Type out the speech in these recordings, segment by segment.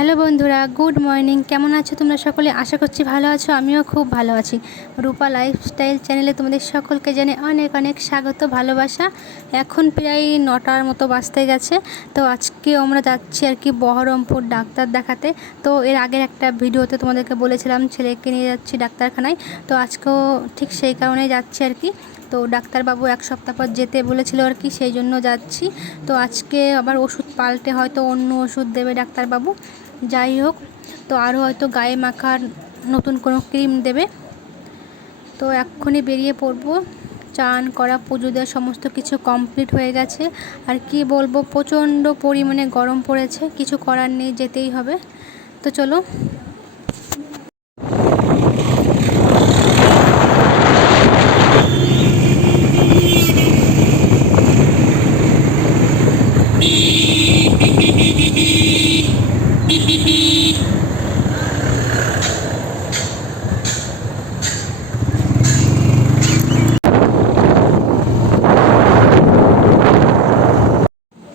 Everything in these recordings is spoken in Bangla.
হ্যালো বন্ধুরা, গুড মর্নিং। কেমন আছো তোমরা সকলে? আশা করছি ভালো আছো। আমিও খুব ভালো আছি। রূপা লাইফস্টাইল চ্যানেলে তোমাদের সকলকে জানাই অনেক অনেক স্বাগত, ভালোবাসা। এখন প্রায় 9টার মতো বাজতে গেছে। তো আজকে আমরা যাচ্ছি আর কি বহরমপুর ডাক্তার দেখাতে। তো এর আগের একটা ভিডিওতে তোমাদেরকে বলেছিলাম ছেলেকে নিয়ে যাচ্ছি ডাক্তারখানায়। তো আজকেও ঠিক সেই কারণেই যাচ্ছি আর কি। তো ডাক্তারবাবু এক সপ্তাহ পর যেতে বলেছিল আর কি, সেই জন্য যাচ্ছি। তো আজকে আবার ওষুধ পাল্টে হয়তো অন্য ওষুধ দেবে ডাক্তারবাবু। যাই হোক, তো আরও হয়তো গায়ে মাখার নতুন কোনো ক্রিম দেবে। তো এক্ষুনি বেরিয়ে পড়বো। চান করা, পুজো দেওয়া সমস্ত কিছু কমপ্লিট হয়ে গেছে। আর কি বলবো, প্রচণ্ড পরিমাণে গরম পড়েছে, কিছু করার নেই, যেতেই হবে। তো চলো।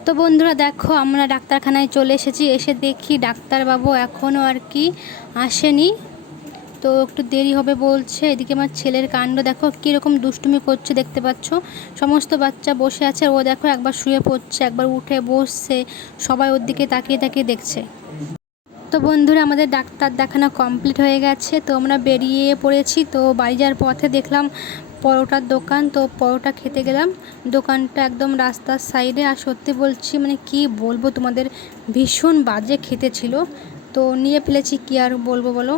তো বন্ধুরা দেখো, আমরা ডাক্তারখানায় চলে এসেছি। এসে দেখি ডাক্তারবাবু এখনও আর কি আসেনি। তো একটু দেরি হবে বলছে। এদিকে আমার ছেলের কাণ্ড দেখো, কীরকম দুষ্টুমি করছে দেখতে পাচ্ছ। সমস্ত বাচ্চা বসে আছে, ও দেখো একবার শুয়ে পড়ছে, একবার উঠে বসছে, সবাই ওর দিকে তাকিয়ে তাকিয়ে দেখছে। তো বন্ধুরা, আমাদের ডাক্তার দেখানো কমপ্লিট হয়ে গেছে। তো আমরা বেরিয়ে পড়েছি। তো বাড়ি যাওয়ার পথে দেখলাম পরোটার দোকান। তো পরোটা খেতে গেলাম। দোকানটা একদম রাস্তার সাইডে। আর সত্যি বলছি, মানে কি বলবো তোমাদের, ভীষণ বাজে খেতে ছিল। তো নিয়ে ফেলেছি, কি আর বলবো বলো,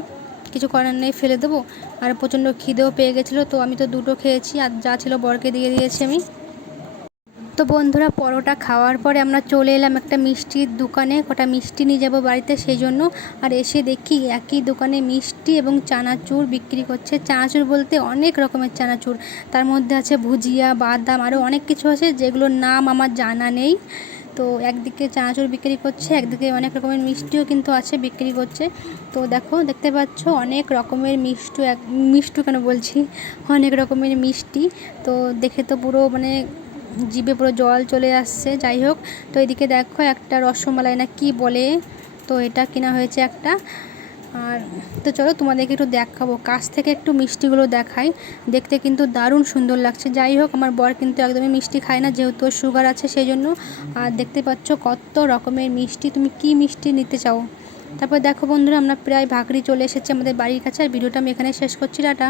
কিছু করার নেই, ফেলে দেবো। আর প্রচণ্ড খিদেও পেয়ে গেছিলো। তো আমি তো দুটো খেয়েছি, আর যা ছিল বরকে দিয়ে দিয়েছি আমি। তো বন্ধুরা, পরোটা খাওয়ার পরে আমরা চলে এলাম একটা মিষ্টির দোকানে। কটা মিষ্টি নিয়ে যাবো বাড়িতে, সেই জন্য। আর এসে দেখি একই দোকানে মিষ্টি এবং চানাচুর বিক্রি করছে। চানাচুর বলতে অনেক রকমের চানাচুর, তার মধ্যে আছে ভুজিয়া, বাদাম, আরও অনেক কিছু আছে যেগুলোর নাম আমার জানা নেই। তো একদিকে চানাচুর বিক্রি করছে, একদিকে অনেক রকমের মিষ্টিও কিন্তু আছে, বিক্রি করছে। তো দেখো, দেখতে পাচ্ছ অনেক রকমের মিষ্টি কেন বলছি, অনেক রকমের মিষ্টি। তো দেখে তো পুরো মানে জিভে পুরো জল চলে আসছে। যাই হোক, তো এদিকে দেখো একটা রসমালাই না কি বলে, তো এটা কেনা হয়েছে একটা। আর তো চলো তোমাদেরকে একটু দেখাবো, কাছ থেকে একটু মিষ্টিগুলো দেখাই। দেখতে কিন্তু দারুণ সুন্দর লাগছে। যাই হোক, আমার বর কিন্তু একদমই মিষ্টি খায় না, যেহেতু সুগার আছে সেই জন্য। আর দেখতে পাচ্ছ কত রকমের মিষ্টি, তুমি কি মিষ্টি নিতে চাও। তারপর দেখো বন্ধুরা, আমরা প্রায় ভাকরি চলে এসেছি আমাদের বাড়ির কাছে। আর ভিডিওটা আমি এখানে শেষ করছি, টাটা।